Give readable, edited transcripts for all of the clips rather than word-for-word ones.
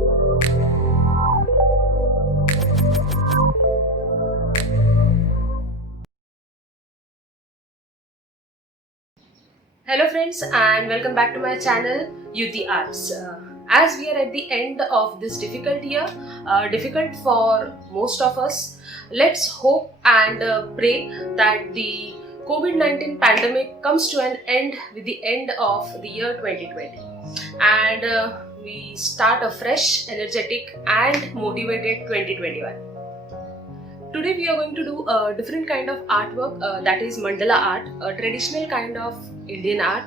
Hello friends, and welcome back to my channel Yuti Arts. As we are at the end of this difficult year, difficult for most of us, let's hope and pray that the COVID-19 pandemic comes to an end with the end of the year 2020, and we start a fresh, energetic and motivated 2021. Today we are going to do a different kind of artwork, that is Mandala art, a traditional kind of Indian art.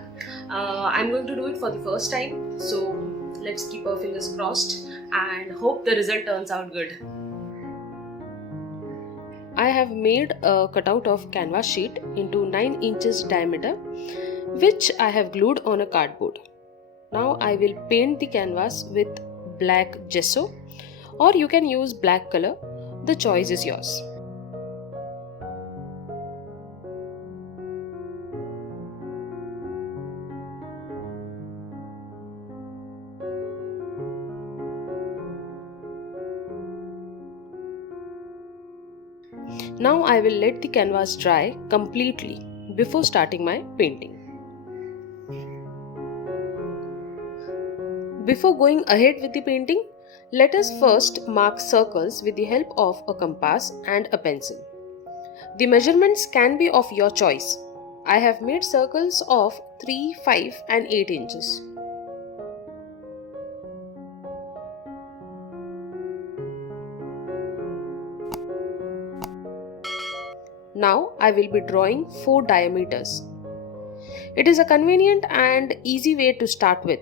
I'm going to do it for the first time, so let's keep our fingers crossed and hope the result turns out good. I have made a cutout of canvas sheet into 9 inches diameter, which I have glued on a cardboard. Now I will paint the canvas with black gesso, or you can use black color. The choice is yours. Now I will let the canvas dry completely before starting my painting. Before going ahead with the painting, let us first mark circles with the help of a compass and a pencil. The measurements can be of your choice. I have made circles of 3, 5 and 8 inches. Now I will be drawing 4 diameters. It is a convenient and easy way to start with,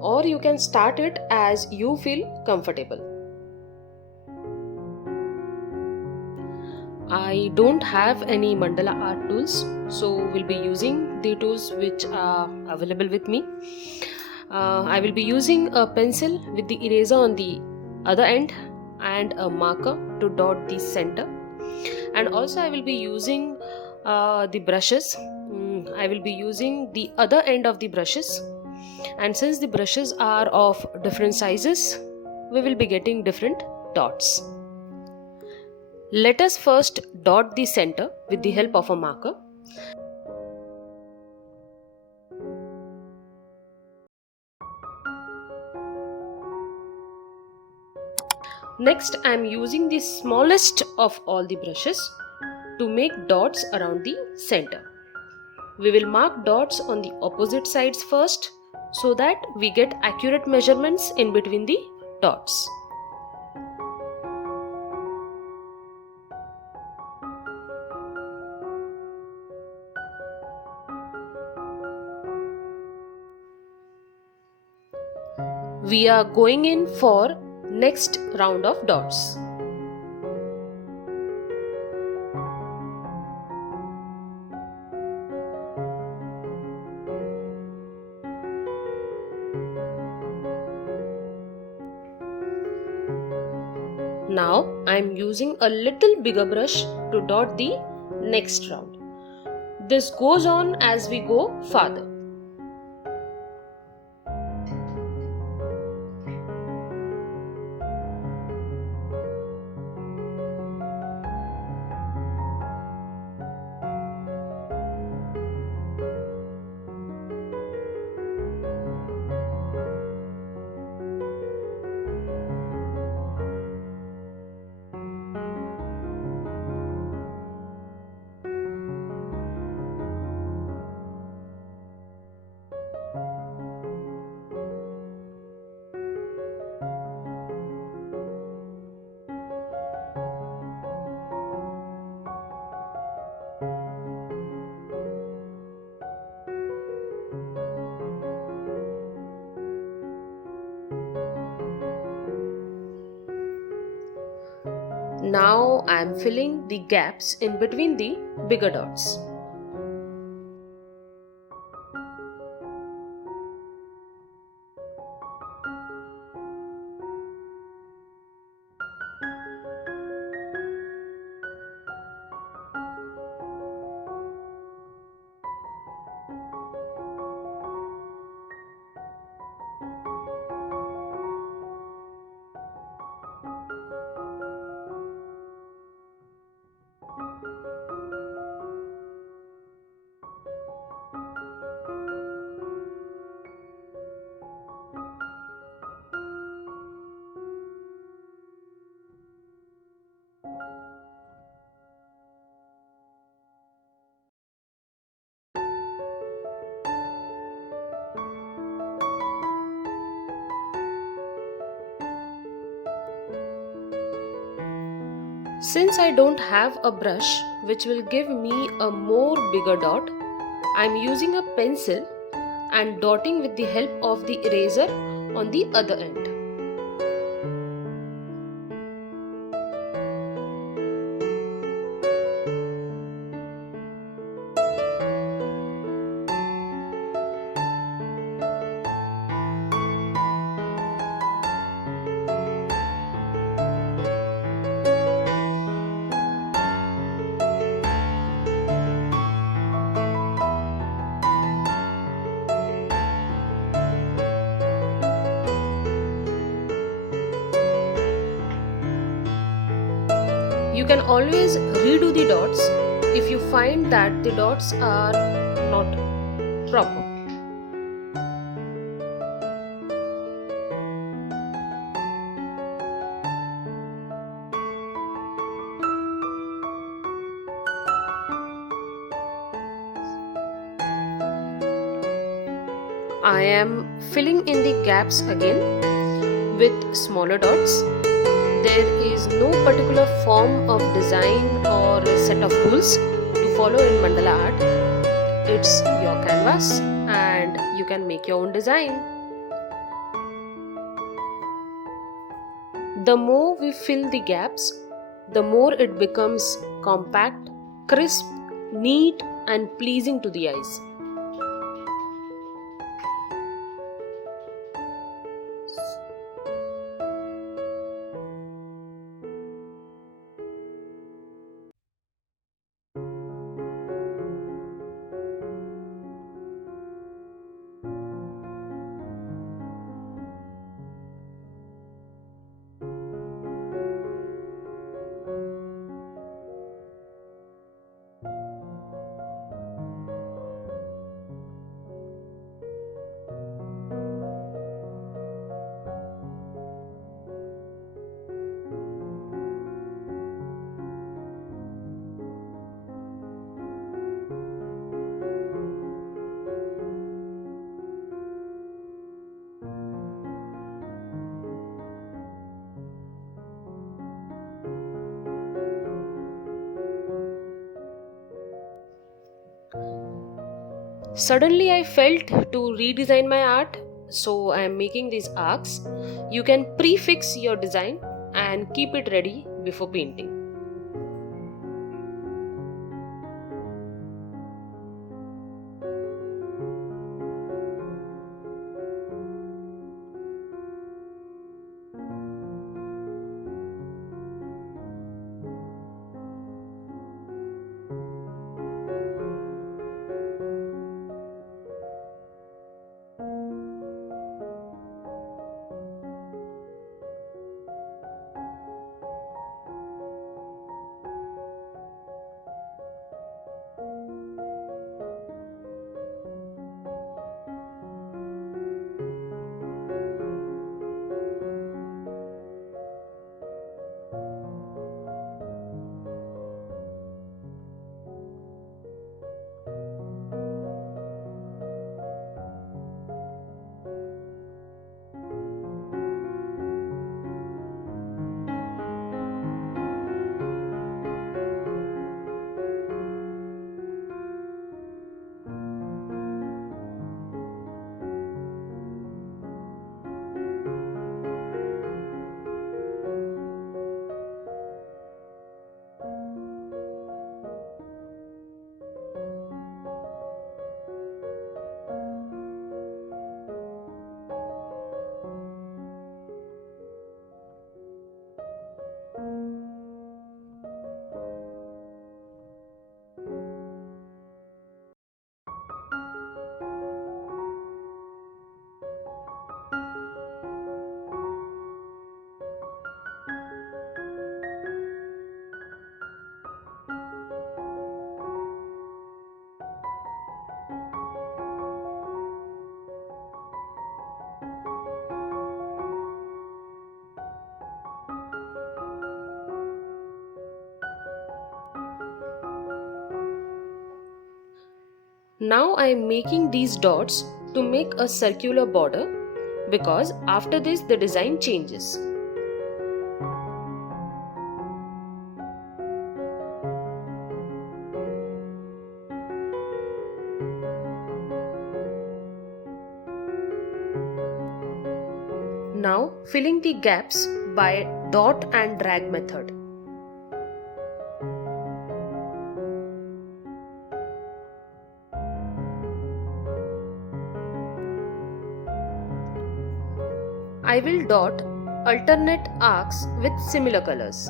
or you can start it as you feel comfortable. I don't have any mandala art tools, so we'll be using the tools which are available with me. I will be using a pencil with the eraser on the other end and a marker to dot the center, and also I will be using the brushes. I will be using the other end of the brushes, and since the brushes are of different sizes, we will be getting different dots. Let us first dot the center with the help of a marker. Next, I am using the smallest of all the brushes to make dots around the center. We will mark dots on the opposite sides first so that we get accurate measurements in between the dots. We are going in for next round of dots. Now I am using a little bigger brush to dot the next round. This goes on as we go farther. Now I am filling the gaps in between the bigger dots. Since I don't have a brush which will give me a more bigger dot, I am using a pencil and dotting with the help of the eraser on the other end. You can always redo the dots if you find that the dots are not proper. I am filling in the gaps again with smaller dots. There is no particular form of design or set of rules to follow in mandala art. It's your canvas and you can make your own design. The more we fill the gaps, the more it becomes compact, crisp, neat and pleasing to the eyes. Suddenly I felt to redesign my art, so I am making these arcs. You can prefix your design and keep it ready before painting. Now I am making these dots to make a circular border, because after this the design changes. Now filling the gaps by dot and drag method. I will dot alternate arcs with similar colors.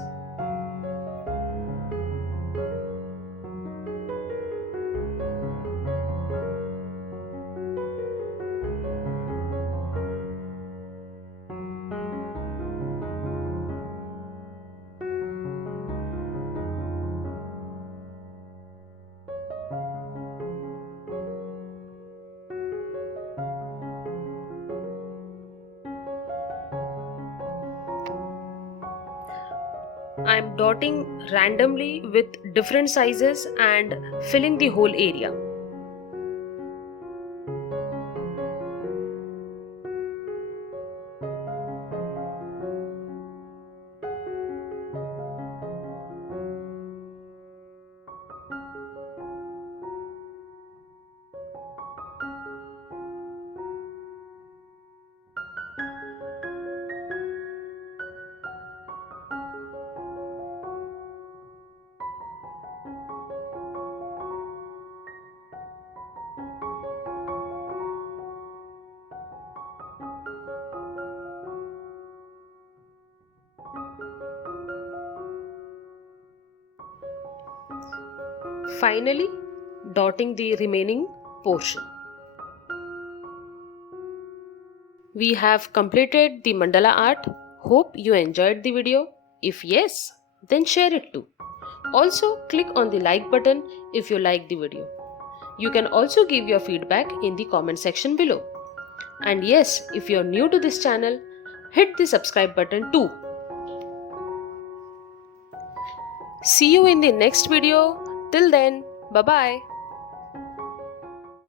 I am dotting randomly with different sizes and filling the whole area. Finally, dotting the remaining portion. We have completed the mandala art. Hope you enjoyed the video. If yes, then share it too. Also, click on the like button if you like the video. You can also give your feedback in the comment section below. And yes, if you are new to this channel, hit the subscribe button too. See you in the next video. Till then, bye bye.